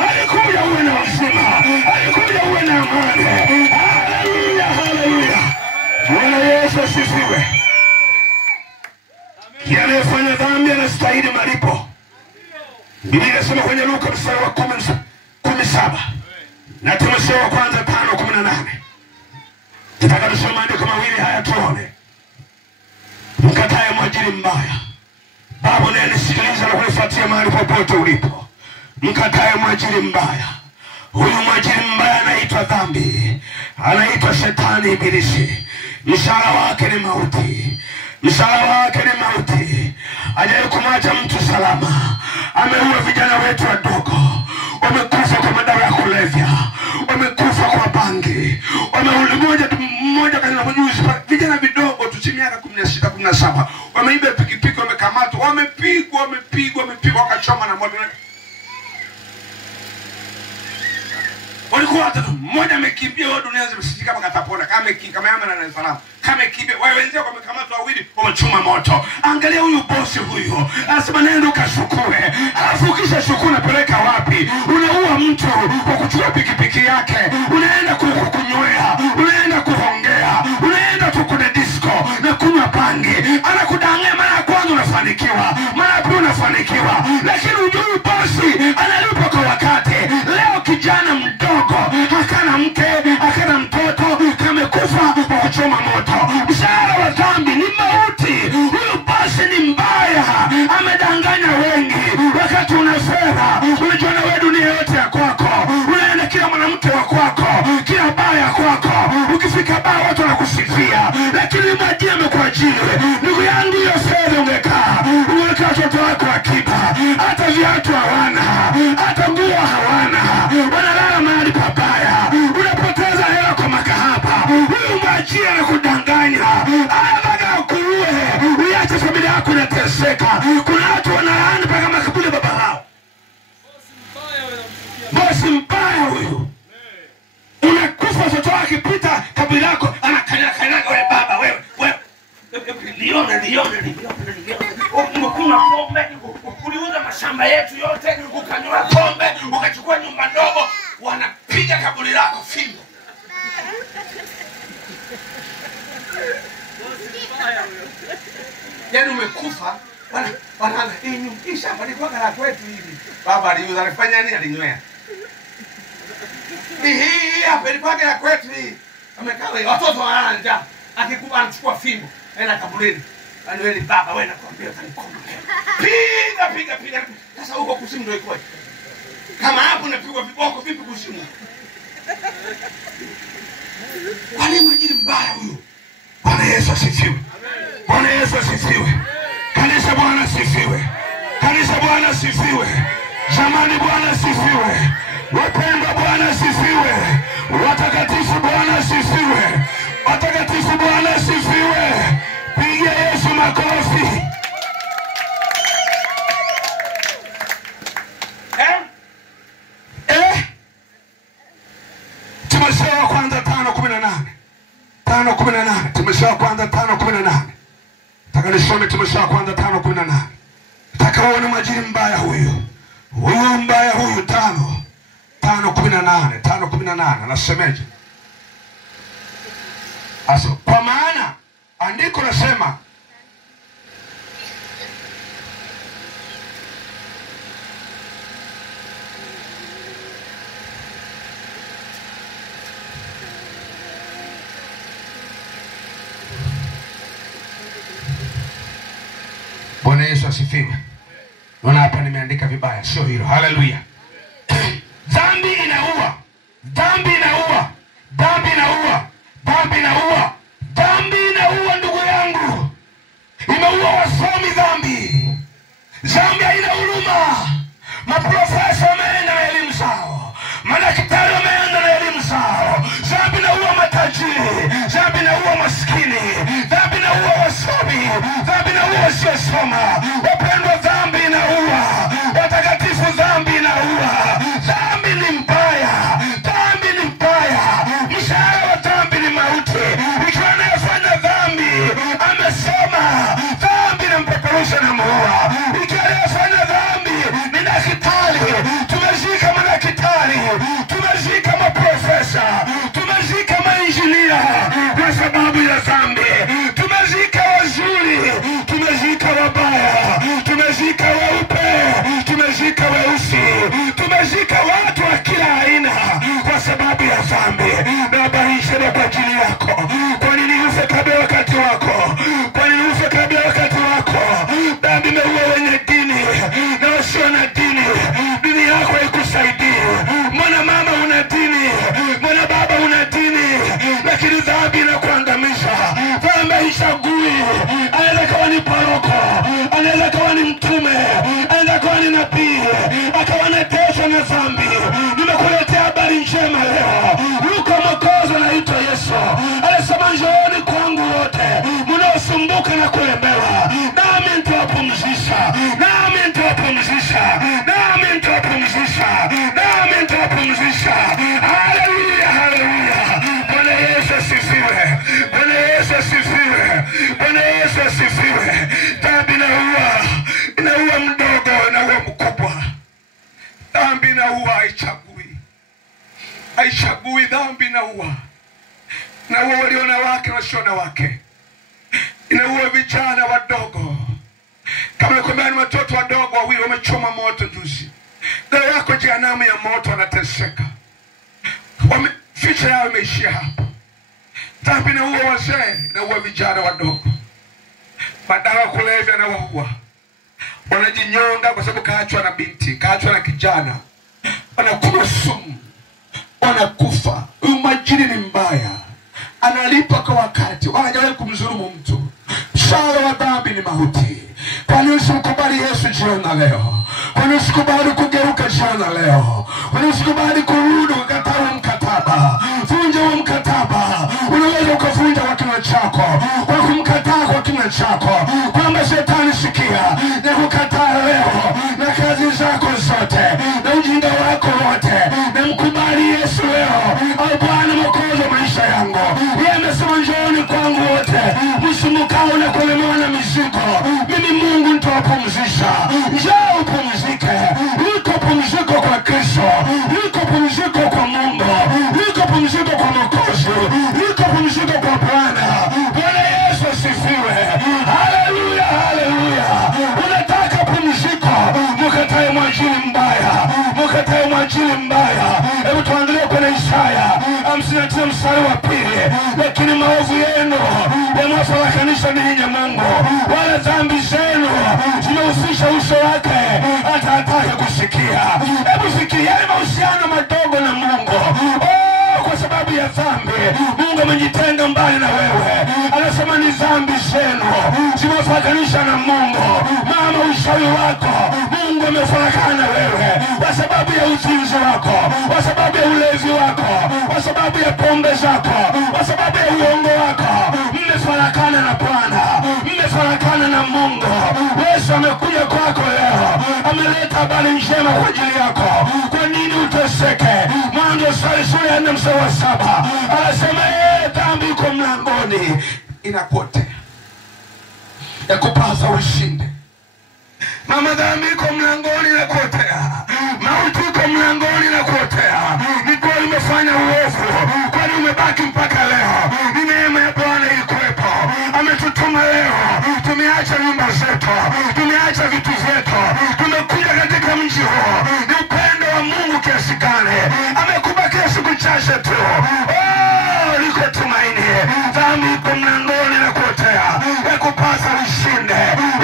Alikuja uwe na uzima, alikuja uwe na amani. Haleluya, haleluya. Bwana Yesu asifiwe. Kila anayefanya dhambi anastahili malipo. Biblia inasema kwenye Luka mstari wa 17 na Timotheo wa kwanza 5:18. Nataka tusome maandiko mawili haya tuone. Mkatae mwajiri mbaya. Baba unayenisikiliza na kunifuatia mahali popote ulipo, mkatae mwajiri mbaya. Huyu mwajiri mbaya anaitwa dhambi, anaitwa shetani, ibilisi. Mshahara wake ni mauti, mshahara wake ni mauti. Hajawahi kumwacha mtu salama. Ameua vijana wetu wadogo, wamekufa kwa madawa ya kulevya, wamekufa kwa bangi, mmoja katika kujuzi vijana vidogo tu chini ya 16 17 wameiba pikipiki, wamekamatwa, wamepigwa, wakachoma na moto. Walikuwa watatu, mmoja amekimbia, wa dunia zimeshitika kama katapona, kama yama na Dar es Salaam, kama kimbia, wao wenzao wamekamatwa wawili, wamechoma moto. Angalia huyu bosi huyu, anasema nenda ukashukue. Alafu ukisha shukua unapeleka wapi? Unaua mtu kwa kuchukua pikipiki yake, unaenda kunywea, unaenda kuhongea, unaenda tu kwenye disco na kunywa bangi. Anakudanganya, mara ya kwanza unafanikiwa, mara ya pili unafanikiwa, lakini huyu bosi analipa kwa wakati. Leo kijana mdogo hakana mke, hakana mtoto, kamekufa kwa kuchoma moto. Mshahara wa dhambi ni mauti. Huyu bosi ni mbaya, amedanganya wengi. Wakati una fedha, unajiona wewe dunia yote ya kwako, unaenda kila mwanamke wa kwako, kila baa ya kwako. Ukifika baa watu wanakusifia, lakini maji amekuajiri. Ndugu yangu, hiyo fedha ungekaa, uweka watoto wako akiba, hata viatu hawana, hata nguo hawana, wanalala mahali pabaya, unapoteza hela kwa makahaba. Huyu maji anakudanganya, anataka ukuue, uache familia yako inateseka. Kuna watu wanalaani mpaka makaburi baba hao. Bosi mbaya huyu. Unakufa, watoto wako akipita kaburi lako anakanyaga, wewe baba, wewe nione. Umekunywa pombe, uliuza mashamba yetu yote, ukanywa pombe, ukachukua nyumba ndogo, wanapiga kaburi lako fimbo. Yaani umekufa, wanaanga hii shamba ni kwa la kwetu hivi. Baba aliuza, alifanya nini? Alinywea. Hii hapa ilikuwa ya kwetu hii. Amekaa wewe, watoto wanalala njaa. Akikuba anachukua fimbo, aenda kaburini. Yaani wewe baba, wewe nakwambia utanikono leo. Piga. Sasa huko kusimu ndio iko. Kama hapo unapigwa viboko vipi kuzimu? Wale majini mbaya huyo. Bwana Yesu asifiwe. Bwana Yesu asifiwe. Kanisa Bwana asifiwe. Kanisa Bwana asifiwe. Jamani Bwana asifiwe. Wapendwa Bwana asifiwe. Watakatifu Bwana asifiwe. Watakatifu Bwana asifiwe. Pigia Yesu makofi. Timotheo wa kwanza 5:18. 5:18. Timotheo wa kwanza 5:18. Nataka nisome Timotheo wa kwanza 5:18. Nataka uone majini mbaya huyu. Huyu mbaya huyu 5:18. 5:18 anasemeje? Asa, kwa maana andiko nasema Bwana Yesu asifiwe. Naona hapa nimeandika vibaya, sio hilo. Haleluya. Dhambi inaua. Dhambi inaua. Dhambi inaua. Dhambi inaua. Dhambi inaua ndugu yangu. Imeua wasomi dhambi. Dhambi haina huruma. Maprofesa wameenda na elimu zao. Madaktari wameenda na elimu zao. Dhambi inaua matajiri. Dhambi inaua maskini. Dhambi inaua wasomi. Dhambi inaua wasiosoma. Wapendwa, dhambi inaua. Watakatifu, dhambi inaua. Dhambi ni mbaya. Dhambi ni mbaya. Mshahara wa dhambi ni mauti. Ikiwa anayefanya dhambi amesoma, dhambi inampeperusha na muua. Ikiwa anayefanya dhambi ni daktari, tumezika madaktari, tumezika maprofesa, tumezika mainjinia kwa sababu ya dhambi. Tumezika wazuri, tumezika wabaya, tumezika weupe, tumezika weusi, tumezika watu wa kila aina kwa sababu ya dhambi. Baba, niseme kwa ajili yako. Kwa nini ufe kabla wakati wako? Kwa nini ufe kabla wakati wako? Dhambi imeua wenye dini na wasio na dini. Dini yako haikusaidii. Mbona mama una dini? Mbona baba una dini? Lakini dhambi inakuangamisha. Dhambi haishagui. Anaweza kawa ni paroko, anaweza kawa ni mtume, anaweza kawa ni nabii, akawa anateswa na dhambi. Nimekuletea habari njema leo. Yuko Mwokozi anaitwa Yesu. Anasema njooni kwangu wote mnaosumbuka na kulemewa, nami nitawapumzisha. Nami nitawapumzisha. Nami nitawapumzisha. Nami nitawapumzisha. Haleluya, haleluya. Bwana Yesu asifiwe. Bwana Yesu asifiwe. Bwana Yesu asifiwe. Dhambi inaua. Inaua mdogo, inaua mkubwa. Dhambi inaua, haichagui. Haichagui, dhambi inaua. Inaua walio na wake na wasio na wake. Inaua vijana wadogo. Kama nikwambia ni watoto wadogo wawili wamechoma moto juzi. Leo yako jehanamu ya moto, wanateseka. Ficha yao imeishia hapo. Dhambi inaua wazee, inaua vijana wadogo. Madawa kulevya na waua. Wanajinyonga kwa sababu kaachwa na binti, kaachwa na kijana. Wanakunywa sumu, wanakufa. Huyu majini ni mbaya. Analipa kwa wakati, wanajawahi kumdhulumu mtu. Mshahara wa dhambi ni mauti. Kwa nini usikubali Yesu jiona leo? Kwa nini usikubali kugeuka jiona leo? Kwa nini usikubali kurudi kukataa mkataba? Vunja huo mkataba. Unaweza ukavunja kwa kinywa chako, kwa kumkataa kwa kinywa chako, kwamba shetani sikia, na kukataa leo na kazi zako zote na ujinga wako wote, na mkubali Yesu leo au Bwana Mwokozi wa maisha yangu. Yeye amesema njooni kwangu wote msumbukao na kulemewa na mizigo, mimi Mungu nitawapumzisha. Njoo upumzike. Liko pumziko kwa Kristo. Liko pumziko kwa Mungu. Liko pumziko kwa Mwokozi. Liko pumziko kwa Bwana. Bwana Yesu asifiwe. Haleluya, haleluya. Unataka pumziko, mkatae mwajili mbaya. Mkatae mwajili mbaya. Hebu tuangalie kwenye Isaya 59 mstari wa 2. Lakini maovu yenu yanafarakanisha ninyi Mungu, wala dhambi zenu zinahusisha ukionyesha uso wake atataka kusikia. Hebu fikiria yale mahusiano madogo na Mungu. Kwa sababu ya dhambi Mungu amejitenga mbali na wewe. Anasema ni dhambi zenu zimewafakanisha na Mungu. Mama, ushauri wako Mungu amefarakana wewe kwa sababu ya uzinzi wako, kwa sababu ya ulevi wako, kwa sababu ya pombe zako, kwa sababu ya uongo wako. Mmefarakana na Bwana, mmefarakana na Mungu. Yesu amekuja kwako leo, ameleta habari njema kwa ajili yako. Kwa nini uteseke? Mwanzo sura ya 4 mstari wa 7 anasema dhambi iko mlangoni inapotea, yakupasa ushinde. Mama, dhambi iko mlangoni inakotea, mauti iko mlangoni inakotea. Ni kwa umefanya uovu, kwani umebaki mpaka leo? Ni neema ya Bwana ilikuwepo, ametutuma leo. Tumeacha nyumba zetu, tumeacha vitu vyetu, tumekuja katika mji huu. Ni upendo wa Mungu kiasi gani amekubakia siku chache tu. Liko tumaini. Dhambi iko mlangoni inakotea, yakupasa ushinde.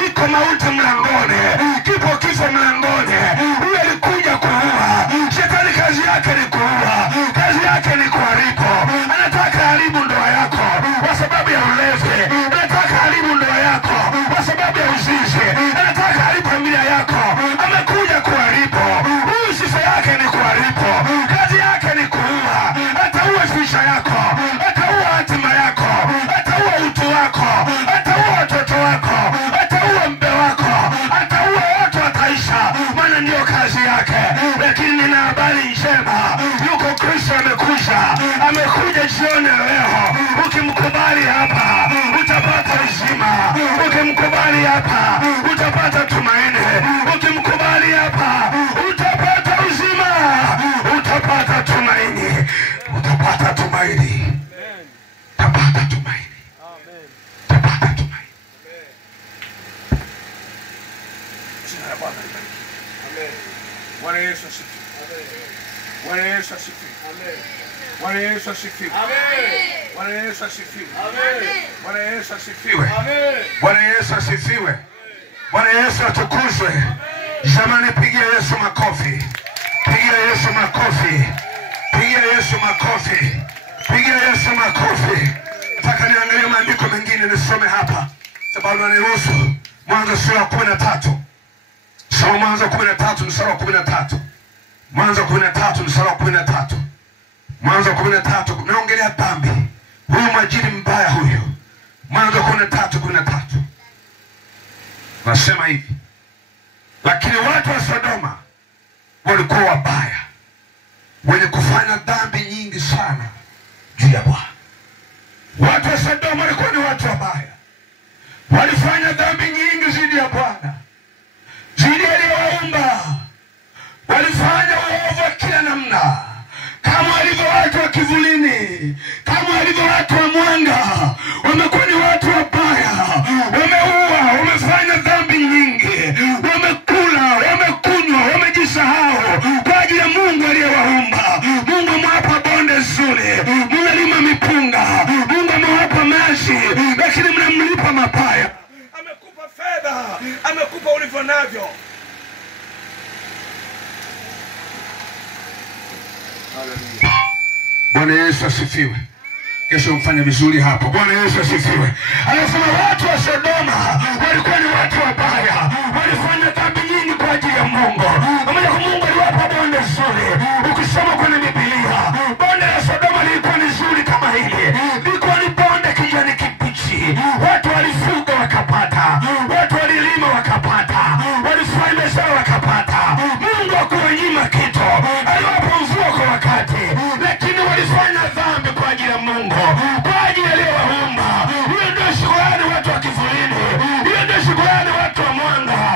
Iko mauti mlangoni, kipo kifo mlangoni. Huyo alikuja kuua. Shetani kazi yake ni kuua, kazi yake ni kuharibu. Anataka haribu ndoa yako kwa sababu ya ulevi, anataka haribu ndoa yako kwa sababu ya uzinzi, anataka haribu familia yako. Amekuja kuharibu. Huyu sifa yake ni kuharibu, kazi yake ni kuua. Ataua maisha yako, ataua hatima yako, ataua utu wako, ataua watoto wako, ataua mbe wako, ataua watu wataisha, maana ndio kazi yake. Lakini nina habari njema, yuko Kristo amekuja jioni leo. Ukimkubali hapa utapata uzima, ukimkubali hapa utapata tumaini, ukimkubali hapa utapata uzima, utapata tumaini, utapata tumaini, utapata tumaini, utapata tumaini. Jina la Bwana libarikiwe. Amen. Bwana Yesu asifiwe. Amen. Bwana Yesu asifiwe. Amen. Bwana Yesu asifiwe. Amen. Bwana Yesu asifiwe. Amen. Bwana Yesu asifiwe. Amen. Bwana Yesu asifiwe. Bwana Yesu atukuzwe. Jamani, pigia Yesu makofi. Pigia Yesu makofi. Pigia Yesu makofi. Pigia Yesu makofi. Nataka niangalie maandiko mengine nisome hapa, sababu niruhusu. Mwanzo sura 13. Soma Mwanzo 13 mstari wa 13. Mwanzo 13 mstari wa 13. Mwanzo 13 naongelea dhambi. Huyu majini mbaya huyo. Mwanzo 13:13. Nasema hivi: lakini watu wa Sodoma walikuwa wabaya, wenye kufanya dhambi nyingi sana juu ya Bwana. Watu wa Sodoma walikuwa ni watu wabaya, walifanya dhambi nyingi zidi ya Bwana, zidi aliyowaumba. Walifanya uovu wa kila namna, kama walivyo watu wa kivulini, kama walivyo watu wa mwanga. Wamekuwa ni watu wabaya, wameua, wamefanya dhambi nyingi, wamekula, wamekunywa, wamejisahau kwa ajili ya Mungu aliyewaumba. Mungu amewapa bonde zuri, mnalima mipunga, Mungu amewapa maji, lakini mnamlipa mabaya. Amekupa fedha, amekupa ulivyo navyo. Bwana Yesu asifiwe. Kesho mfanye vizuri hapo. Bwana Yesu asifiwe. Anasema watu wa Sodoma walikuwa ni watu wabaya, walifanya dhambi nyingi kwa ajili ya Mungu. Pamoja kwa Mungu aliwapa bonde zuri. Ukisoma kwenye Biblia, bonde la Sodoma lilikuwa ni zuri kama hili. Lilikuwa ni bonde kijani kibichi. Watu walifuga wakapata, watu walilima wakapata, walifanya biashara wakapata. Mungu hakuwanyima kitu, aliwapa mvua kwa wakati, lakini walifanya dhambi kwa ajili ya Mungu, kwa ajili aliyowaumba. Hiyo ndio shukrani watu wa kivulini, hiyo ndio shukrani watu wa mwanga.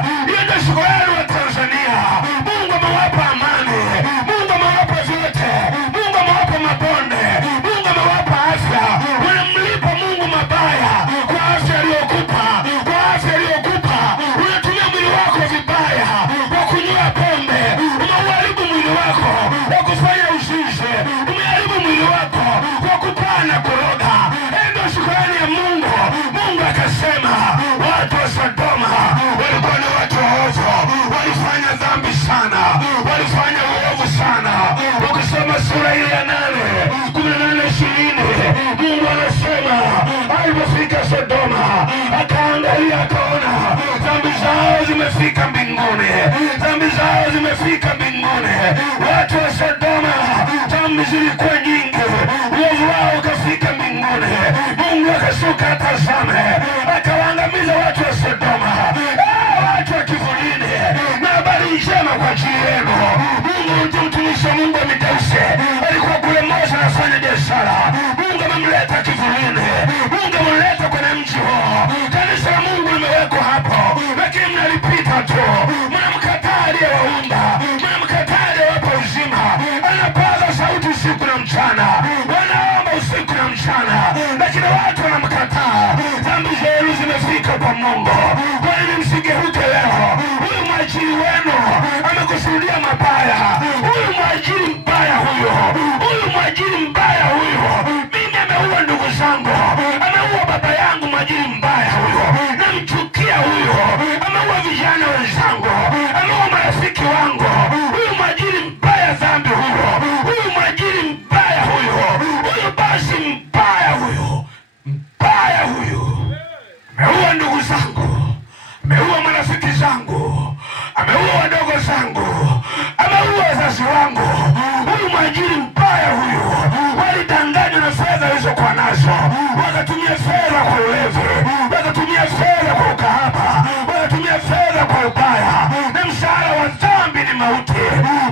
zao zimefika mbinguni, dhambi zao zimefika mbinguni. Watu wa Sodoma dhambi zilikuwa nyingi, uovu wao ukafika mbinguni. Mungu akashuka atazame, akawaangamiza watu wa Sodoma, watu wa kivulini. Na habari njema kwa ajili yenu. Mungu mtumishi wa Mungu Amidausi alikuwa kule Moshi anafanya biashara. Mungu amemleta kivulini, Mungu amemleta kwenye mji huo. Kanisa la Mungu limewekwa hapo, lakini mnalipita tu. Mnamkataa aliyewaumba, mnamkataa aliyewapa uzima. Anapaza sauti usiku na mchana, wanaomba usiku na mchana, lakini watu wanamkataa. Dhambi zenu zimefika kwa Mungu. Kwa nini msigeuke leo? Huyu mwajiri wenu amekusudia mabaya. Huyu mwajiri mbaya huyo, huyu mwajiri mbaya huyo. Mimi ameua ndugu zangu, ameua baba yangu. Mwajiri mbaya huyo, namchukia huyo. Ameua vijana wenzangu, ameua marafiki wangu. Huyu mwajiri mbaya dhambi huyo, huyu mwajiri mbaya huyo, huyu basi mbaya huyo, mbaya huyo. Ameua ndugu zangu, ameua marafiki zangu, ameua wadogo zangu, ameua wazazi wangu. Huyu mwajiri mbaya huyu. Walidanganywa na fedha walizokuwa nazo, wakatumia fedha kwa ulevi, wakatumia fedha kwa ukahaba, wakatumia fedha kwa ubaya. Na mshahara wa dhambi ni mauti,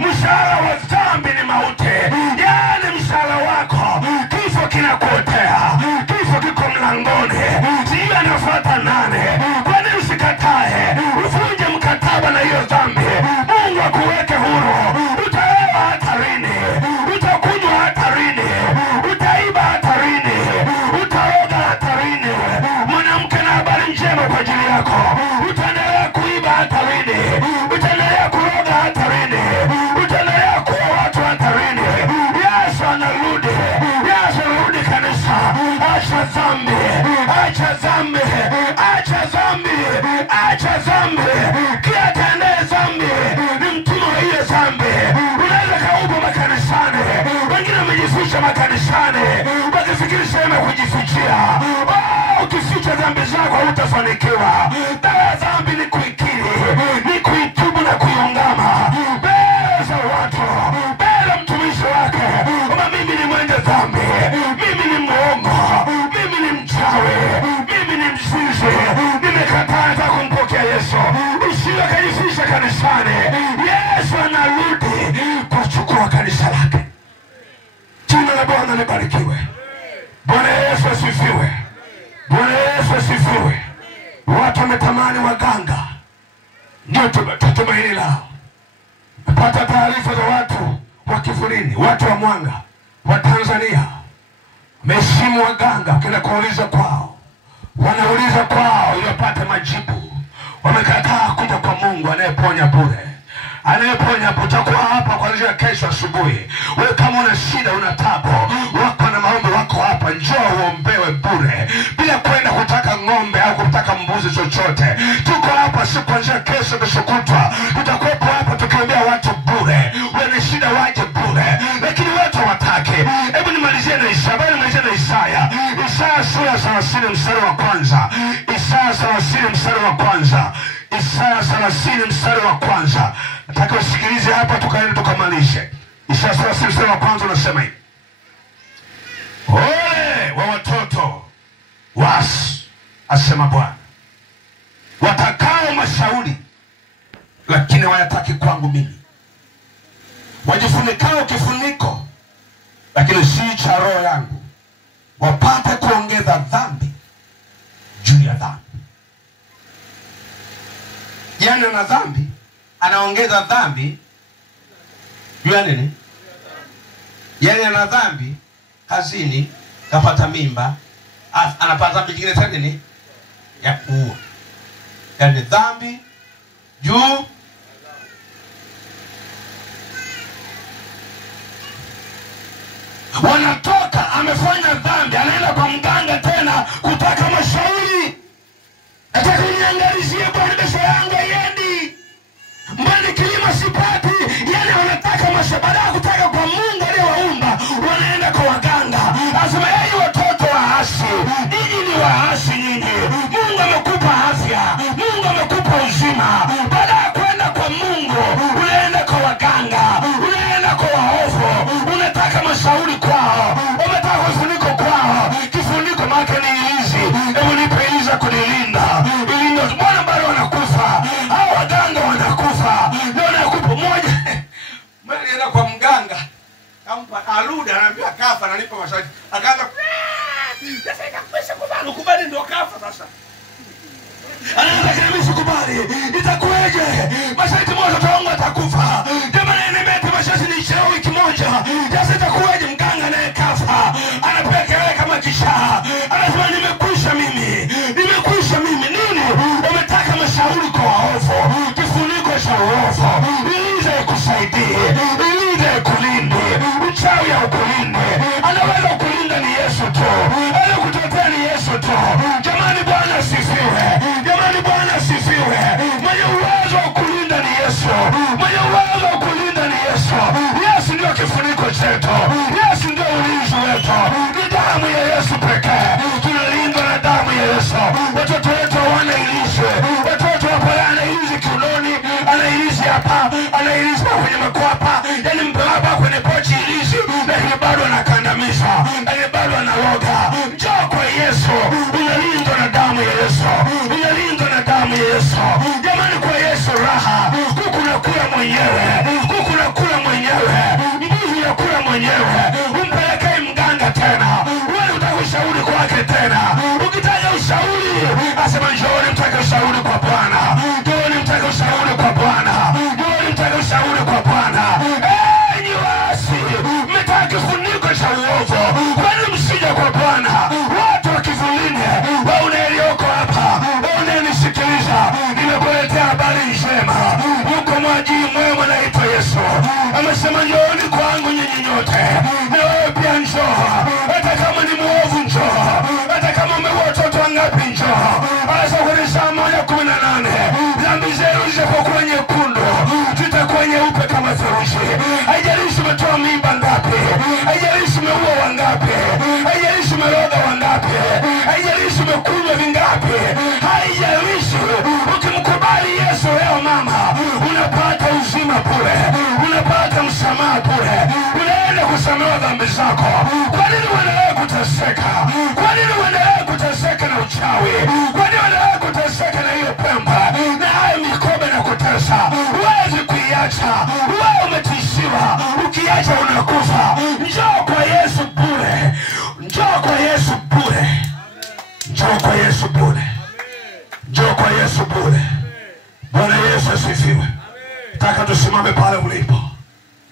mshahara wa dhambi ni mauti. Yaani mshahara wako, kifo kinakuotea, kifo kiko mlangoni. Sijui anafuata nane. Kwa nini usikatae? Uvunje mkataba na hiyo dhambi, Mungu akuweke huru. Utaewa hatarini, utakunywa hatarini, utaiba hatarini, utaoga hatarini. Mwanamke, na habari njema kwa ajili yako. Utaendelea kuiba hatarini, utaendelea kuoga hatarini, utaendelea kuwa watu hatarini. Yesu anarudi, Yesu anarudi kanisa. Acha dhambi, acha dhambi, acha dhambi, acha dhambi. Kila atendaye dhambi ni mtumwa wa hiyo dhambi. Unaweza kauba makanisani, wengine wamejificha makanisani wakifikiri sehemu ya kujifichia. Ukificha dhambi zako hutafanikiwa. Dawa ya dhambi ni kuikiri, ni kuitubu na kuiungama mbele za watu, mbele mtumishi wake. Kama mimi ni mwenye dhambi, mimi ni mwongo, mimi ni mchawi, mimi ni mzinzi, nimekataa hata kumpokea Yesu. Usiwe kajificha kanisani. Yesu anarudi kuchukua kanisa lake. Jina la Bwana libarikiwe. Bwana Yesu asifiwe. Bwana Yesu asifiwe. Watu wametamani waganga, ndio tumaini lao. Napata taarifa za watu wa kivulini, watu wa Mwanga, wa Tanzania, wameheshimu waganga. Kila kuuliza kwao, wanauliza kwao ili wapate majibu. Wamekataa kuja kwa Mungu anayeponya bure, anayeponya. Utakuwa hapa kuanzia kesho asubuhi. Wewe kama una shida, una tabu, wako na maombi wako hapa, njoo uombewe bure bila kwenda kutaka ng'ombe au kutaka mbuzi chochote. Tuko hapa siku kuanzia kesho, kesho kutwa tutakuwepo hapa tukiombea watu bure. Wenye shida waje bure, lakini watu hawataki. Hebu nimalizie na Isaya. Isaya sura 30 mstari wa kwanza. Isaya 30 mstari wa kwanza. Isaya 30 mstari wa kwanza. Nataka usikilize hapa tukaende tukamalishe. Isaya 30 mstari wa kwanza unasema hivi: ole wa watoto wasi, asema Bwana, watakao mashauri lakini wayataki kwangu mimi, wajifunikao kifuniko lakini si cha roho yangu, wapate kuongeza dhambi juu ya dhambi. Yaani ana dhambi, anaongeza dhambi juu ya nini? Yaani ana dhambi kazini, kapata mimba, anapata dhambi nyingine tena nini? Ya kuua. Yaani dhambi juu. Wanatoka, amefanya dhambi, anaenda kwa mganga tena kutaka mashauri. Nataka uniangalizie Bwana, pesa yangu haiendi, mbona kilimo sipati. Yaani wanataka mashauri, baada ya kutaka kwa Mungu aliyewaumba, wanaenda kwa waganga. Asema yeye watoto waasi, ninyi ni waasi nyinyi. Mungu amekupa afya, Mungu amekupa uzima, kafa ananipa masharti. Akaanza sasa ikakwisha kubali ndio kafa sasa. Anaanza kabisa kubali. Itakuwaje? Masharti moja taongo atakufa. Jamani nimete masharti ni cheo wiki moja. Sasa itakuwaje mganga naye kafa? Anapeleka kama kisha. Anasema nimekwisha mimi. Nimekwisha mimi. Nini? Umetaka mashauri kwa waovu. Kifuniko cha uovu. Ilize kusaidie. Ilize kulinde. Uchawi ya ukulinde. Anaweza kulinda ni Yesu tu. Anaweza kutetea ni Yesu tu. Jamani Bwana asifiwe. Jamani Bwana asifiwe. Mwenye uwezo wa kulinda ni Yesu. Mwenye uwezo wa kulinda ni Yesu. Yesu ndio kifuniko chetu. Yesu ndio ulinzi wetu. Ni damu ya Yesu pekee. Tunalindwa na damu ya Yesu. Watoto wetu hawana ilizi. Watoto hapa anailizi kiunoni, anailizi hapa, anailizi kwenye makwapa, yani mbaba kwenye pochi ilizi, lakini bado anakandamiza, lakini bado analoga. Njoo kwa Yesu. Unalindwa na damu ya Yesu. Unalindwa na damu ya Yesu. Jamani kwa Yesu raha. Kuku nakula mwenyewe. Kuku nakula mwenyewe. Mbuzi nakula mwenyewe. Umpelekei mganga tena. Wewe utaka ushauri kwake tena. Ukitaka ushauri, asema njooni mtake ushauri kwa Bwana. Njooni mtake ushauri kwa Bwana. Njooni mtake ushauri kwa Bwana. Enyi waasi, mmetaka kifuniko cha uovu. Kwani msije kwa Bwana? Watu wa kivulini, waone yaliyoko hapa. Waone nisikiliza. Nimekuletea habari njema. Yuko mwajiri mwema anaitwa Yesu. Amesema njooni kwangu nyinyi nyote. Na wewe pia njoo. Hata kama ni muovu njoo. Hata kama umeua watoto wangapi njoo. Asa kwenye Saa 1:18. Dhambi zenu zitakuwa nyekundu. Zitakuwa nyeupe kama theluji. Haijalishi umetoa mimba ngapi. Haijalishi umeua wangapi. Haijalishi umeroga wangapi. Haijalishi umekunywa vingapi. Haijalishi. Ukimkubali Yesu leo mama, unapata uzima bure. Unapata msamaha bure. Unaenda kusamehewa dhambi zako. Kwa nini uendelee kuteseka? Kwa nini uendelee kuteseka na uchawi? Kwa nini uendelee kuteseka na hiyo pemba? Na hayo mikoba na kutesa. Huwezi kuiacha. Wewe umetishiwa. Ukiacha unakufa. Njoo kwa Yesu bure. Njoo kwa Yesu bure. Njoo kwa Yesu bure. Njoo kwa Yesu bure. Bwana Yesu asifiwe. Nataka tusimame pale ulipo.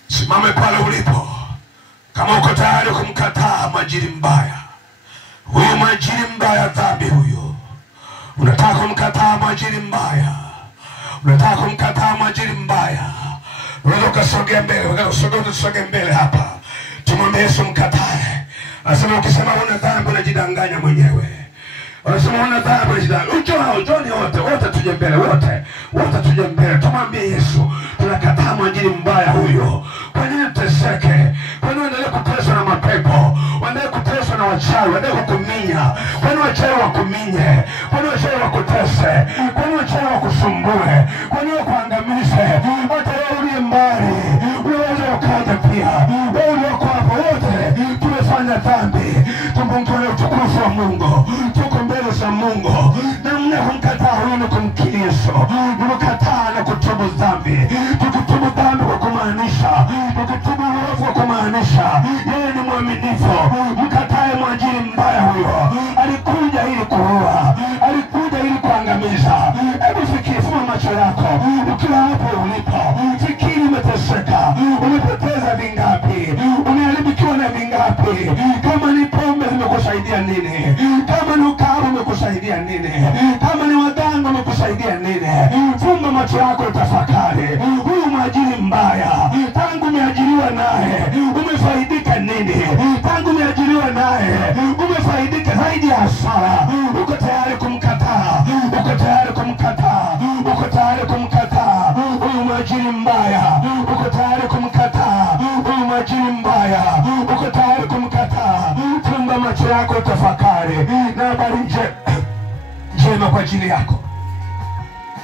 Simame pale ulipo. Kama uko tayari kumkataa mwajiri mbaya. Huyu mwajiri mbaya dhambi huyo. Unataka kumkataa mwajiri mbaya. Unataka kumkataa mwajiri mbaya. Unaweza ukasogea mbele. Usogea mbele hapa. Tumwambie Yesu mkatae. Anasema ukisema una dhambi unajidanganya mwenyewe. Anasema una dhambi unajidanganya. Ujoni wote tuje mbele. Wote tuje mbele. Tumwambie Yesu tunakataa mwajiri mbaya huyo. Kwa nini tuteseke? Kwa nini uendelee kuteswa na mapepo? Uendelee kuteswa na wachawi, uendelee kukuminya. Kwa nini wachawi wakuminye? Kwa nini wachawi wakutese? Kwa nini wachawi wakusumbue? Kwa nini wakuangamize? Hata wewe uliye mbali, unaweza ukaja pia. Wewe ulioko hapo wote tumefanya dhambi. Tumpongeze utukufu wa Mungu. Tuko mbele za Mungu. Namna kumkataa huyu ni kumkiri Yesu. Kumkataa na kutubu dhambi. Tukitubu dhambi kwa kumaanisha, tukitubu uovu kwa kumaanisha yeye ni mwaminifu. Mkatae mwajiri mbaya huyo. Alikuja ili kuua. Alikuja ili kuangamiza. Hebu fikiri, fuma macho yako. Ukiwa hapo ulipo, fikiri umeteseka. Umepoteza vingapi? Umeharibikiwa na vingapi? Kama ni pombe zimekusaidia nini? Kama ni ukahaba umekusaidia nini? Kama ni waganga umekusaidia nini? Fumba macho yako utafakari. Huyu mwajiri mbaya, tangu umeajiriwa naye umefaidika nini? Tangu umeajiriwa naye umefaidika zaidi ya hasara. Uko tayari kumkataa? Uko tayari kumkataa? Uko tayari kumkataa huyu mwajiri mbaya? Uko tayari kumkataa huyu mwajiri mbaya? Uko tayari kumkataa? Fumba macho yako utafakari. Na habari njema kwa ajili yako.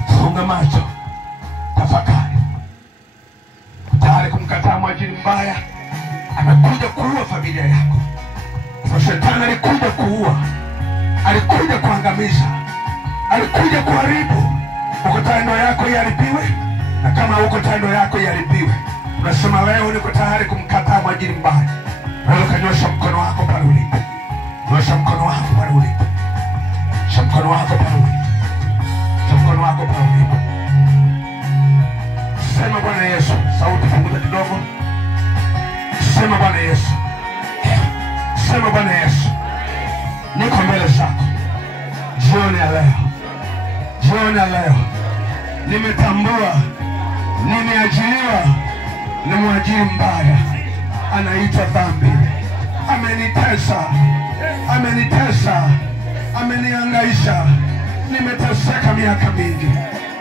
Funga macho, tafakari. Tayari kumkataa mwajiri mbaya? Amekuja kuua familia yako. Kwa shetani alikuja kuua, alikuja kuangamiza, alikuja kuharibu. Uko tayari ndoa yako iharibiwe? Na kama uko tayari ndoa yako iharibiwe, unasema leo niko tayari kumkataa mwajiri mbaya. Wewe kanyosha mkono wako pale ulipo. Nyosha mkono wako pale ulipo. Nyosha mkono wako pale ulipo. Nyosha mkono wako pale ulipo. Sema Bwana Yesu. Sauti punguza kidogo. Sema Bwana Yesu. Sema Bwana Yesu. Niko mbele zako. Jioni ya leo. Jioni ya leo. Nimetambua. Nimeajiriwa. Ni mwajiri mbaya. Anaitwa dhambi. Amenitesa. Amenitesa. Amenihangaisha. Nimeteseka miaka mingi.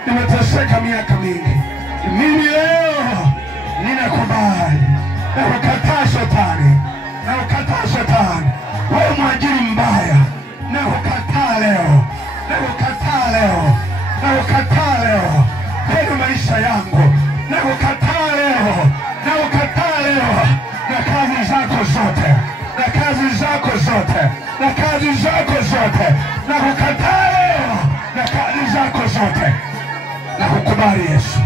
Nimeteseka miaka mingi. Mimi leo ninakubali. Na ukataa shetani. Na ukataa shetani. Wewe mwajiri mbaya. Na ukataa leo. Na ukataa leo. Na ukataa leo. Kwenye maisha yangu. Na ukataa leo. Na ukataa leo. Na kazi zako zote. Na kazi zako zote. Na kazi zako zote. Na ukataa leo. Na kazi zako zote. Na kukubali Yesu.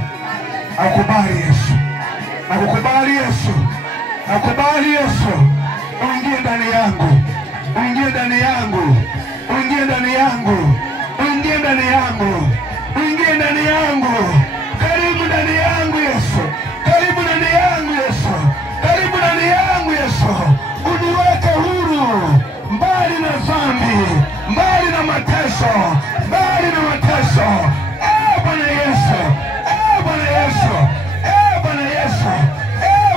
Nakubali Yesu. Nakukubali Yesu. Nakubali Yesu. Uingie ndani yangu. Uingie ndani yangu. Uingie ndani yangu. Uingie ndani yangu. Uingie ndani yangu. Karibu ndani yangu Yesu. Karibu ndani yangu Yesu. Karibu ndani yangu Yesu. Uniweke huru. Mbali na dhambi. Mbali na mateso. Mbali na mateso. Bwana Yesu. Bwana Yesu. Bwana Yesu.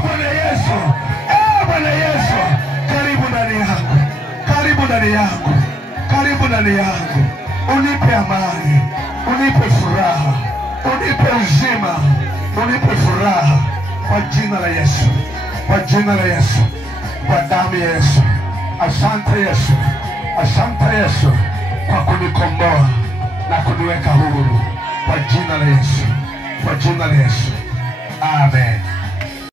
Bwana Yesu. Bwana Yesu. Karibu ndani yangu. Karibu ndani yangu. Karibu ndani yangu. Unipe amani. Unipe furaha. Unipe uzima. Unipe furaha. Kwa jina la Yesu. Kwa jina la Yesu. Kwa damu ya Yesu. Asante Yesu. Asante Yesu kwa kunikomboa na kuniweka huru. Kwa jina la Yesu. Kwa jina la Yesu. Amen.